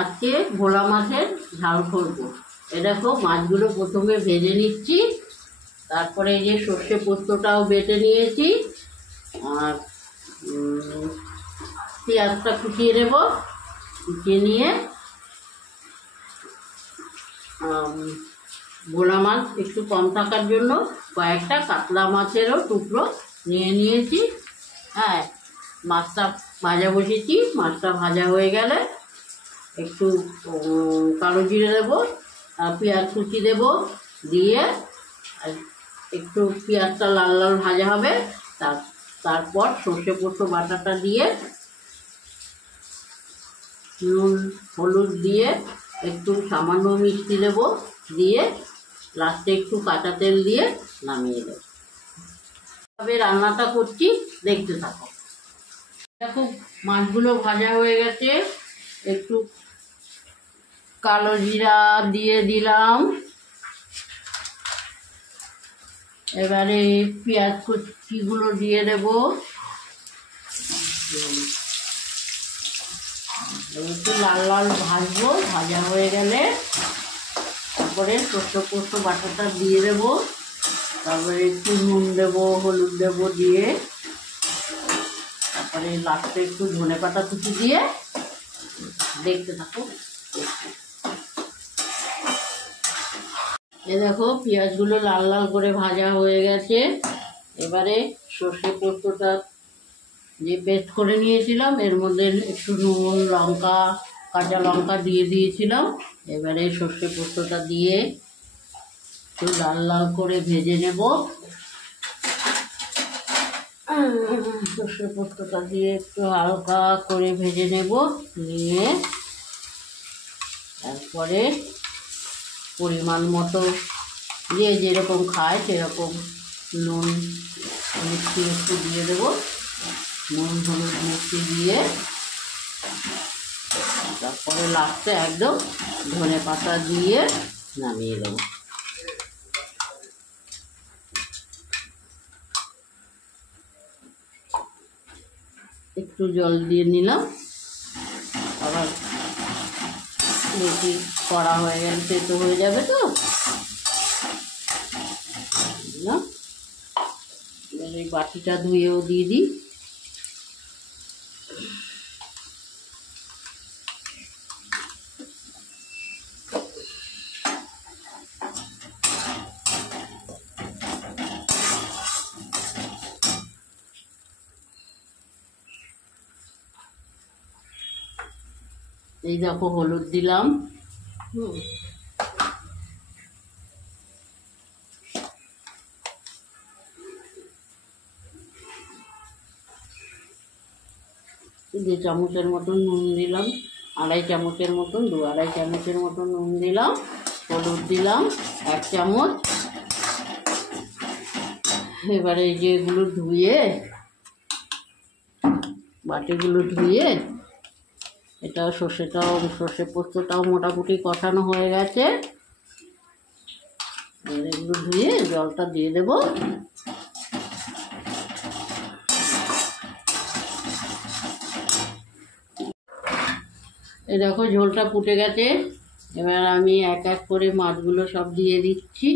আজকে ভোলা মাছের ঝাল করব। এ দেখো মাছগুলো প্রথমে ভেজে নিচ্ছি, তারপরে এই যে সর্ষে পোস্তটাও বেটে নিয়েছি, আর পেঁয়াজটা কুচিয়ে নেব। কুচিয়ে নিয়ে ভোলা মাছ একটু কম থাকার জন্য কয়েকটা কাতলা মাছেরও টুকরো নিয়ে নিয়েছি। হ্যাঁ, মাছটা ভাজা বসেছি। মাছটা ভাজা হয়ে গেলে একটু কালো জিরে দেবো, পেঁয়াজ কুচি দেবো, দিয়ে একটু পেঁয়াজটা লাল লাল ভাজা হবে। তারপর সর্ষে পোস্ত বাটাটা দিয়ে নুন হলুদ দিয়ে একটু সামান্য মিষ্টি দেবো, দিয়ে লাস্টে একটু কাঁচা তেল দিয়ে নামিয়ে দেবো। তবে রান্নাটা করছি, দেখতে থাকো। দেখো মাছগুলো ভাজা হয়ে গেছে, একটু কালো জিরা দিয়ে দিলাম। এবারে পেঁয়াজ কুচিগুলো দিয়ে দেব, একটু লাল লাল ভাজবো। ভাজা হয়ে গেলে তারপরে সর্ষে পোস্ত বাটাটা দিয়ে দেব, তারপরে একটু নুন দেবো, হলুদ দেবো, দিয়ে তারপরে লাস্টে একটু ধনে পাতা কুচি দিয়ে দেখতে থাকো। এ দেখো পেঁয়াজগুলো লাল লাল করে ভাজা হয়ে গেছে। এবারে সর্ষে পোস্তটা যে পেস্ট করে নিয়েছিলাম এর মধ্যে একটু নুন, লঙ্কা, কাঁচা লঙ্কা দিয়ে দিয়েছিলাম। এবারে সর্ষে পোস্তটা দিয়ে একটু লাল লাল করে ভেজে নেব। সর্ষে পোস্তটা দিয়ে একটু হালকা করে ভেজে নেব, নিয়ে তারপরে পরিমাণ মতো যে যেরকম খায় সেরকম নুন মিষ্টি একটু দিয়ে দেবো। নুন হলুদ মিষ্টি দিয়ে তারপরে লাস্টে একদম ধনে পাতা দিয়ে নামিয়ে দেবো। একটু জল দিয়ে নিলাম, আবার বেশি কড়া হয়ে গেলে তেতো হয়ে যাবে তো। এই বাটিটা ধুয়েও দিয়ে দিই। এই দেখো হলুদ দিলাম, দু চামচের মতন নুন দিলাম, আড়াই চামচের মতন, আড়াই চামচের মতন নুন দিলাম। হলুদ দিলাম 1 চামচ। এবারে যেগুলো ধুয়ে বাটিগুলো ধুয়ে এটা সর্ষে পোস্তটাও মোটামুটি কষানো হয়ে গেছে। এগুলো ধুয়ে জলটা দিয়ে দেব। এই দেখো ঝোলটা ফুটে গেছে। এবার আমি এক এক করে মাছগুলো সব দিয়ে দিচ্ছি।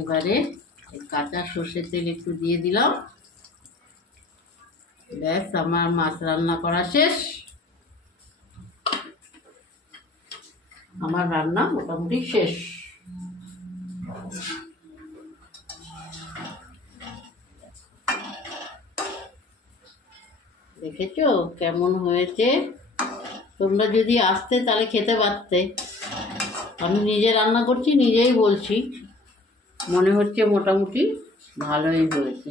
এবারে কাঁচা সর্ষের তেল একটু দিয়ে দিলাম। ব্যাস, আমার মাছ রান্না করা শেষ। আমার রান্না মোটামুটি শেষ। দেখেছো কেমন হয়েছে? তোমরা যদি আসতে তাহলে খেতে পারতে। আমি নিজে রান্না করছি, নিজেই বলছি, মনে হচ্ছে মোটামুটি ভালোই হয়েছে।